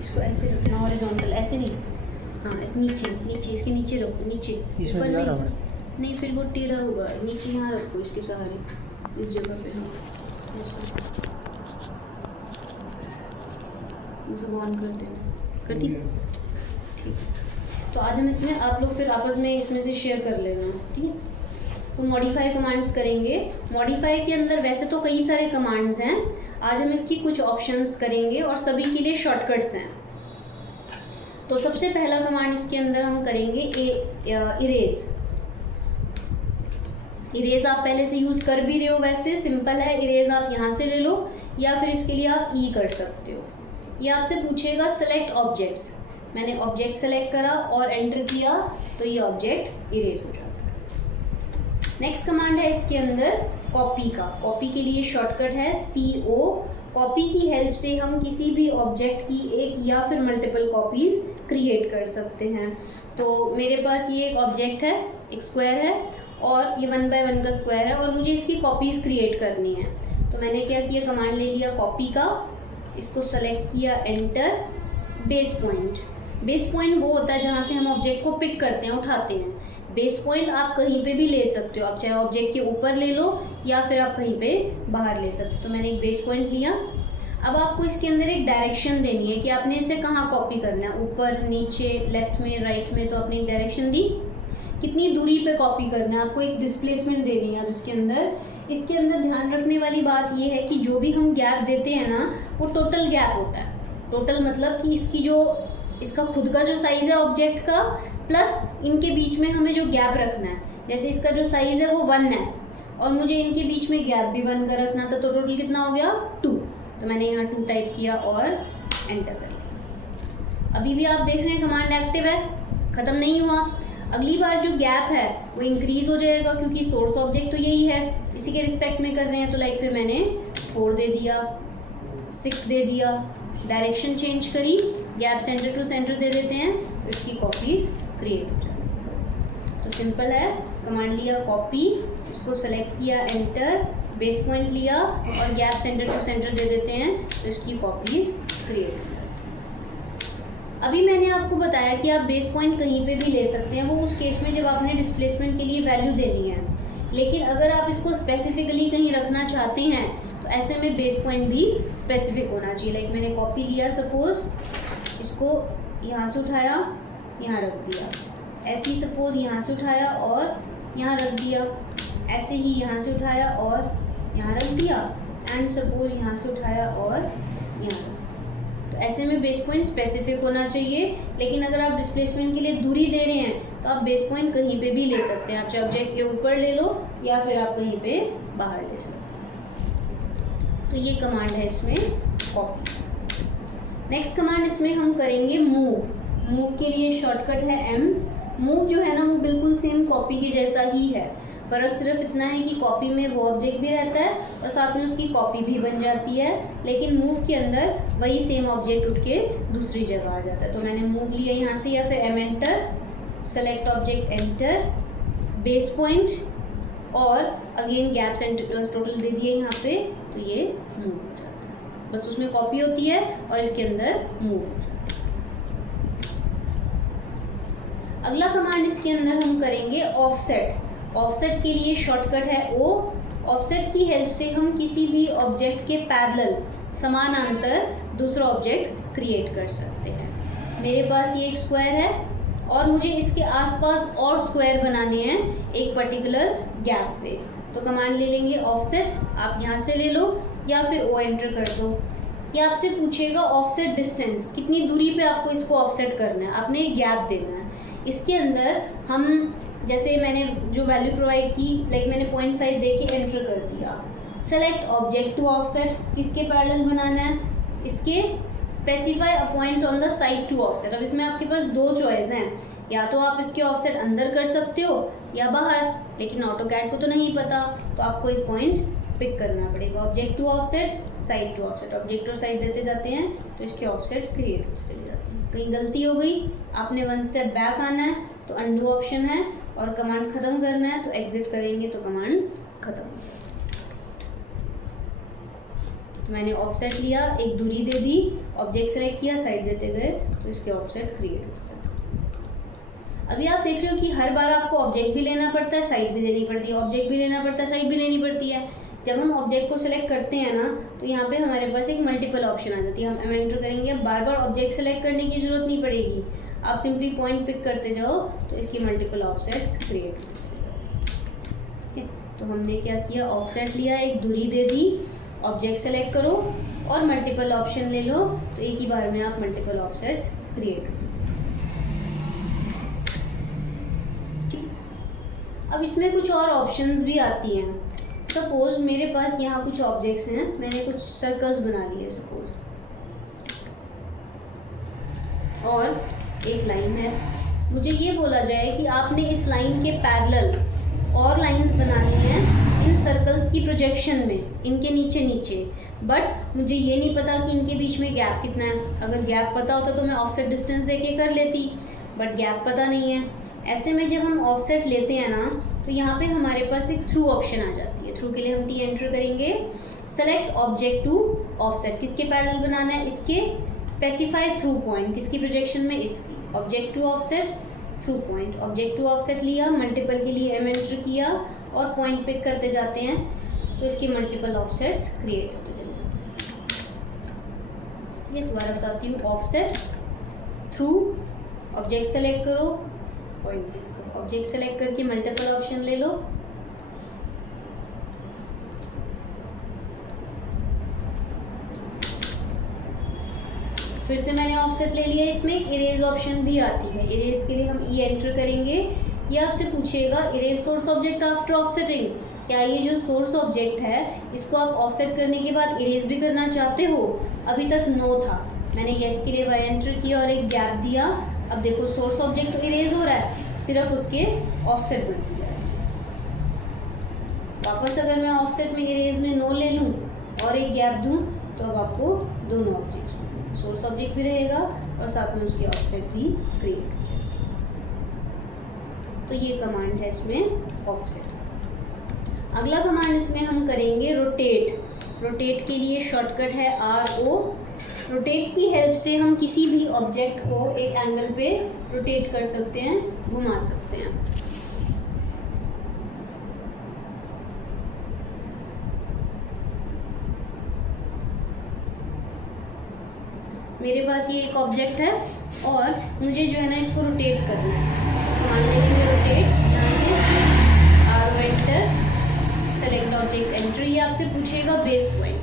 इसको ऐसे रखना, हॉरिजॉन्टल, ऐसे नहीं, हाँ ऐसे नीचे नीचे, इसके नीचे रखो, नीचे इसमें ऊपर भी आ रहा नहीं, है। नहीं फिर वो टेढ़ा होगा, नीचे यहाँ रखो इसके सहारे, इस जगह पे, हाँ ऐसे इसे ऑन कर देना, कर दी, ठीक। तो आज हम इसमें आप लोग फिर आपस में इसमें से शेयर कर लेना, ठीक है। तो मॉडिफाई कमांड्स करेंगे। मॉडिफाई के अंदर वैसे तो कई सारे कमांड्स हैं, आज हम इसकी कुछ ऑप्शंस करेंगे और सभी के लिए शॉर्टकट्स हैं। तो सबसे पहला कमांड इसके अंदर हम करेंगे इरेज। इरेज आप पहले से यूज़ कर भी रहे हो, वैसे सिंपल है, इरेज आप यहाँ से ले लो या फिर इसके लिए आप ई कर सकते हो। ये आपसे पूछेगा सेलेक्ट ऑब्जेक्ट्स, मैंने ऑब्जेक्ट सेलेक्ट करा और एंटर किया तो ये ऑब्जेक्ट इरेज हो जाता है। नेक्स्ट कमांड है इसके अंदर कॉपी का। कॉपी के लिए शॉर्टकट है CO। कॉपी की हेल्प से हम किसी भी ऑब्जेक्ट की एक या फिर मल्टीपल कॉपीज क्रिएट कर सकते हैं। तो मेरे पास ये एक ऑब्जेक्ट है, एक स्क्वायर है और ये 1 बाय 1 का स्क्वायर है और मुझे इसकी कॉपीज़ क्रिएट करनी है। तो मैंने क्या किया, कमांड ले लिया कॉपी का, इसको सेलेक्ट किया, enter. Base point, base point वो होता है जहाँ से हम ऑब्जेक्ट को पिक करते हैं, उठाते हैं। बेस पॉइंट आप कहीं पे भी ले सकते हो, आप चाहे ऑब्जेक्ट के ऊपर ले लो या फिर आप कहीं पे बाहर ले सकते हो। तो मैंने एक बेस पॉइंट लिया। अब आपको इसके अंदर एक डायरेक्शन देनी है कि आपने इसे कहाँ कॉपी करना है, ऊपर, नीचे, लेफ्ट में, राइट में। तो आपने एक डायरेक्शन दी, कितनी दूरी पे कॉपी करना है, आपको एक डिस्प्लेसमेंट देनी है। अब इसके अंदर ध्यान रखने वाली बात ये है कि जो भी हम गैप देते हैं ना, वो टोटल गैप होता है। टोटल मतलब कि इसका खुद का जो साइज़ है ऑब्जेक्ट का, प्लस इनके बीच में हमें जो गैप रखना है। जैसे इसका जो साइज़ है वो 1 है और मुझे इनके बीच में गैप भी 1 का रखना था, तो टोटल कितना हो गया 2। तो मैंने यहाँ 2 टाइप किया और एंटर कर लिया। अभी भी आप देख रहे हैं कमांड एक्टिव है, ख़त्म नहीं हुआ। अगली बार जो गैप है वो इंक्रीज़ हो जाएगा क्योंकि सोर्स ऑब्जेक्ट तो यही है, इसी के रिस्पेक्ट में कर रहे हैं। तो लाइक फिर मैंने 4 दे दिया, 6 दे दिया, डायरेक्शन चेंज करी, गैप सेंटर टू सेंटर दे देते हैं तो इसकी कॉपीज क्रिएट हो जाती है। तो सिंपल है, कमांड लिया कॉपी, इसको सेलेक्ट किया, एंटर, बेस पॉइंट लिया और गैप सेंटर टू सेंटर दे देते हैं तो इसकी कॉपीज क्रिएट हो जाती है। अभी मैंने आपको बताया कि आप बेस पॉइंट कहीं पे भी ले सकते हैं, वो उस केस में जब आपने डिस्प्लेसमेंट के लिए वैल्यू देनी है। लेकिन अगर आप इसको स्पेसिफिकली कहीं रखना चाहते हैं तो ऐसे में बेस पॉइंट भी स्पेसिफिक होना चाहिए। लाइक मैंने कॉपी लिया, सपोज इसको यहाँ से उठाया, यहाँ रख दिया, ऐसे ही सपोज यहाँ से उठाया और यहाँ रख दिया, ऐसे ही यहाँ से उठाया और यहाँ रख दिया, एंड सपोज यहाँ से उठाया और यहाँ रख दिया। तो ऐसे में बेस पॉइंट स्पेसिफिक होना चाहिए। लेकिन अगर आप डिस्प्लेसमेंट के लिए दूरी दे रहे हैं तो आप बेस पॉइंट कहीं पे भी ले सकते हैं, आप चाहे ऑब्जेक्ट के ऊपर ले लो या फिर आप कहीं पे बाहर ले सकते हैं। तो ये कमांड है इसमें कॉपी। नेक्स्ट कमांड इसमें हम करेंगे मूव। मूव के लिए शॉर्टकट है M। मूव जो है ना वो बिल्कुल सेम कॉपी के जैसा ही है, फ़र्क सिर्फ इतना है कि कॉपी में वो ऑब्जेक्ट भी रहता है और साथ में उसकी कॉपी भी बन जाती है, लेकिन मूव के अंदर वही सेम ऑब्जेक्ट उठ के दूसरी जगह आ जाता है। तो मैंने मूव लिया यहाँ से या फिर M enter, select object enter, base point और अगेन गैप सेंटर टोटल दे दिए यहाँ पे, तो ये मूव हो जाता है। बस उसमें कॉपी होती है और इसके अंदर मूव हो जाता है। अगला कमांड इसके अंदर हम करेंगे ऑफसेट। ऑफसेट के लिए शॉर्टकट है O। ऑफसेट की हेल्प से हम किसी भी ऑब्जेक्ट के पैरेलल, समानांतर दूसरा ऑब्जेक्ट क्रिएट कर सकते हैं। मेरे पास ये एक स्क्वायर है और मुझे इसके आसपास और स्क्वायर बनाने हैं एक पर्टिकुलर गैप पे। तो कमांड ले लेंगे ऑफसेट, आप यहाँ से ले लो या फिर O एंटर कर दो। ये आपसे पूछेगा ऑफसेट डिस्टेंस, कितनी दूरी पे आपको इसको ऑफसेट करना है, आपने एक गैप देना है। इसके अंदर हम जैसे मैंने जो वैल्यू प्रोवाइड की, लाइक मैंने 0.5 दे के एंटर कर दिया। सेलेक्ट ऑब्जेक्ट टू ऑफसेट, किसके पैरेलल बनाना है, इसके specify a point on the side to offset. अब इसमें आपके पास 2 चॉइस हैं, या तो आप इसके ऑफसेट अंदर कर सकते हो या बाहर, लेकिन ऑटोकैड को तो नहीं पता, तो आपको एक पॉइंट पिक करना पड़ेगा। Object to offset, side to offset, object और साइड देते जाते हैं तो इसके ऑफसेट्स क्रिएट होते चले जाते हैं। कहीं गलती हो गई, आपने 1 स्टेप बैक आना है तो अंडू ऑप्शन है, और कमांड ख़त्म करना है तो एग्जिट करेंगे तो कमांड ख़त्म। तो मैंने ऑफसेट लिया, एक दूरी दे दी, ऑब्जेक्ट सेलेक्ट किया, साइड देते गए तो इसके ऑफसेट क्रिएट हो जाता है। अभी आप देख रहे हो कि हर बार आपको ऑब्जेक्ट भी लेना पड़ता है, साइड भी देनी पड़ती है, ऑब्जेक्ट भी लेना पड़ता है, साइड भी लेनी पड़ती है। जब हम ऑब्जेक्ट को सिलेक्ट करते हैं ना तो यहाँ पे हमारे पास एक मल्टीपल ऑप्शन आ जाती है, हम एंटर करेंगे, बार बार ऑब्जेक्ट सेलेक्ट करने की जरूरत नहीं पड़ेगी, आप सिंपली पॉइंट पिक करते जाओ तो इसकी मल्टीपल ऑफसेट्स क्रिएट हो जाएगी। तो हमने क्या किया, ऑफसेट लिया, एक दूरी दे दी, ऑब्जेक्ट सेलेक्ट करो और मल्टीपल ऑप्शन ले लो, तो एक ही बार में आप मल्टीपल ऑफसेट्स क्रिएट हो जाएंगे। ठीक, अब इसमें कुछ और ऑप्शंस भी आती हैं। सपोज मेरे पास यहाँ कुछ ऑब्जेक्ट्स हैं, मैंने कुछ सर्कल्स बना लिए सपोज, और एक लाइन है, मुझे ये बोला जाए कि आपने इस लाइन के पैरेलल और लाइंस बनानी हैं इन सर्कल्स की प्रोजेक्शन में, इनके नीचे नीचे, बट मुझे ये नहीं पता कि इनके बीच में गैप कितना है। अगर गैप पता होता तो मैं ऑफसेट डिस्टेंस देके कर लेती, बट गैप पता नहीं है। ऐसे में जब हम ऑफसेट लेते हैं ना तो यहाँ पे हमारे पास एक थ्रू ऑप्शन आ जाती है। थ्रू के लिए हम टी एंटर करेंगे, सेलेक्ट ऑब्जेक्ट टू ऑफसेट, किसके पैरेलल बनाना है, इसके, स्पेसिफाई थ्रू पॉइंट, किसकी प्रोजेक्शन में, इसकी, object to offset, through point, object to offset लिया, मल्टीपल के लिए एम एंटर किया और पॉइंट पिक करते जाते हैं तो इसकी मल्टीपल ऑफसेट्स क्रिएट होते चले जाते हैं। ये दोबारा बताती हूँ, ऑफसेट, थ्रू, ऑब्जेक्ट सेलेक्ट करो, पॉइंट पिक करो, ऑब्जेक्ट सेलेक्ट करके मल्टीपल ऑप्शन ले लो, फिर से मैंने ऑफसेट ले लिया। इसमें इरेज ऑप्शन भी आती है, इरेज के लिए हम ई एंटर करेंगे। ये आपसे पूछेगा erase source object after offsetting, क्या ये जो सोर्स ऑब्जेक्ट है इसको आप ऑफसेट करने के बाद इरेज भी करना चाहते हो। अभी तक नो था, मैंने यस के लिए वाई एंटर किया और एक गैप दिया। अब देखो सोर्स ऑब्जेक्ट तो इरेज हो रहा है, सिर्फ उसके ऑफसेट बन गया है। वापस अगर मैं ऑफसेट में इरेज में नो ले लूँ और एक गैप दूँ तो अब आपको दोनों ऑब्जेक्ट्स, सोर्स ऑब्जेक्ट भी रहेगा और साथ में उसके ऑफसेट भी क्रिएट हो जाएगा। तो ये कमांड है इसमें ऑफसेट। अगला कमांड इसमें हम करेंगे रोटेट। रोटेट के लिए शॉर्टकट है RO। रोटेट की हेल्प से हम किसी भी ऑब्जेक्ट को एक एंगल पे रोटेट कर सकते हैं, घुमा सकते हैं। मेरे पास ये एक ऑब्जेक्ट है और मुझे जो है ना इसको रोटेट करना है। मान लेंगे रोटेट, यहाँ से RO enter, select object enter. ये आपसे पूछेगा बेस पॉइंट,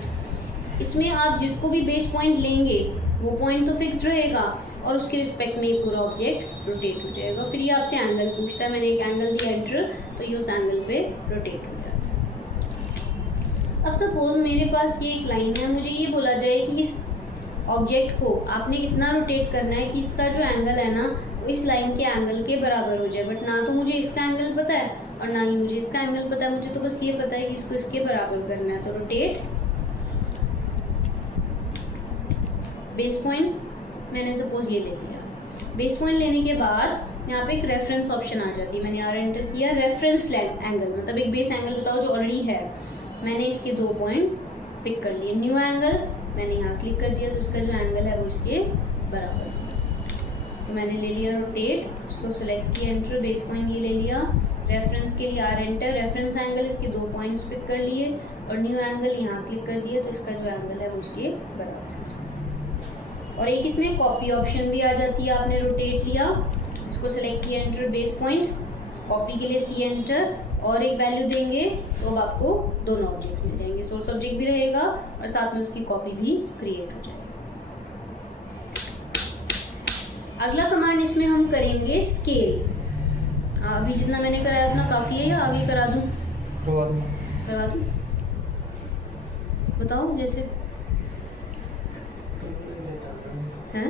इसमें आप जिसको भी बेस पॉइंट लेंगे वो पॉइंट तो फिक्स रहेगा और उसके रिस्पेक्ट में ये पूरा ऑब्जेक्ट रोटेट हो जाएगा। फिर ये आपसे एंगल पूछता है, मैंने एक एंगल दिया एंटर, तो ये उस एंगल पे रोटेट हो जाता है। अब सपोज मेरे पास ये एक लाइन है, मुझे ये बोला जाए कि इस ऑब्जेक्ट को आपने कितना रोटेट करना है कि इसका जो एंगल है ना वो इस लाइन के एंगल के बराबर हो जाए। बट ना तो मुझे इसका एंगल पता है और ना ही मुझे इसका एंगल पता है, मुझे तो बस ये पता है कि इसको इसके बराबर करना है। तो रोटेट बेस पॉइंट मैंने सपोज ये ले लिया। बेस पॉइंट लेने के बाद यहाँ पे एक रेफरेंस ऑप्शन आ जाती है, मैंने आर एंटर किया। रेफरेंस एंगल मतलब एक बेस एंगल बताओ जो ऑलरेडी है, मैंने इसके 2 पॉइंट्स पिक कर लिए। न्यू एंगल मैंने यहाँ क्लिक कर दिया तो इसका जो एंगल है वो इसके बराबर। तो मैंने ले लिया रोटेट, इसको सेलेक्ट किया एंटर, बेस पॉइंट ये ले लिया। रेफरेंस के लिए आर एंटर, रेफरेंस एंगल इसके 2 पॉइंट्स पिक कर लिए और न्यू एंगल यहाँ क्लिक कर दिया तो इसका जो एंगल है वो उसके बराबर। और एक इसमें कॉपी ऑप्शन भी आ जाती है, आपने रोटेट लिया, इसको सेलेक्ट किया एंटर, बेस पॉइंट, कॉपी के लिए सी एंटर और एक वैल्यू देंगे तो अब आपको दोनों ऑब्जेक्ट्स मिल जाएंगे, सोर्स ऑब्जेक्ट भी रहेगा और साथ में उसकी कॉपी भी क्रिएट हो जाएगी। अगला कमांड इसमें हम करेंगे स्केल। अभी जितना मैंने कराया उतना काफ़ी है या आगे करा दूँ? करवा दूँ, बताओ जैसे हैं।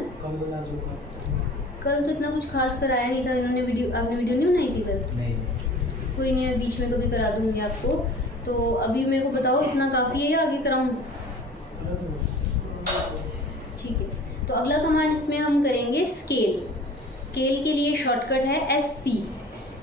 कल तो इतना कुछ खास कराया नहीं था इन्होंने, आपने वीडियो नहीं बनाई थी कल? नहीं। कोई नहीं है, बीच में कभी करा दूंगी आपको। तो अभी मेरे को बताओ इतना काफ़ी है या आगे कराऊं? ठीक है, तो अगला कमांड इसमें हम करेंगे स्केल। स्केल के लिए शॉर्टकट है SC।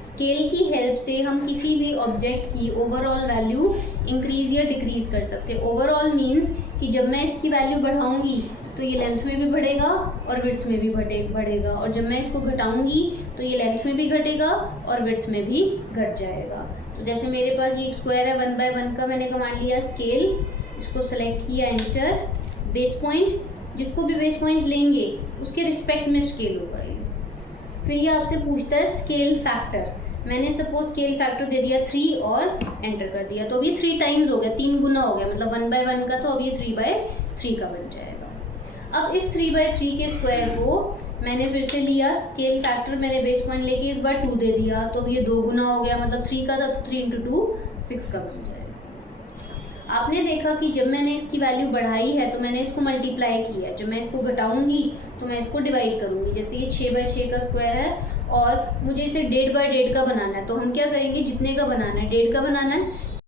स्केल की हेल्प से हम किसी भी ऑब्जेक्ट की ओवरऑल वैल्यू इंक्रीज या डिक्रीज कर सकते हैं। ओवरऑल मीन्स कि जब मैं इसकी वैल्यू बढ़ाऊंगी तो ये लेंथ में भी बढ़ेगा और विड्थ में भी बढ़ेगा, और जब मैं इसको घटाऊंगी तो ये लेंथ में भी घटेगा और विड्थ में भी घट जाएगा। तो जैसे मेरे पास ये स्क्वायर है 1/1 का, मैंने कमांड लिया स्केल, इसको सेलेक्ट किया, एंटर, बेस पॉइंट, जिसको भी बेस पॉइंट लेंगे उसके रिस्पेक्ट में स्केल होगा ये। फिर ये आपसे पूछता है स्केल फैक्टर, मैंने सपोज स्केल फैक्टर दे दिया 3 और एंटर कर दिया, तो अभी 3 टाइम्स हो गया, 3 गुना हो गया, मतलब 1/1 का, तो अब ये 3/3 का बन जाएगा। अब इस 3/3 के स्क्वायर को मैंने फिर से लिया स्केल फैक्टर, मैंने बेस पॉइंट लेके इस बार 2 दे दिया, तो अब ये 2 गुना हो गया, मतलब 3 का था, तो 3 × 2 6 का बन जाएगा। आपने देखा कि जब मैंने इसकी वैल्यू बढ़ाई है तो मैंने इसको मल्टीप्लाई किया है, जब मैं इसको घटाऊंगी तो मैं इसको डिवाइड करूंगी। जैसे ये 6/6 का स्क्वायर है और मुझे इसे 1.5/1.5 का बनाना है, तो हम क्या करेंगे, जितने का बनाना है 1.5 का बनाना है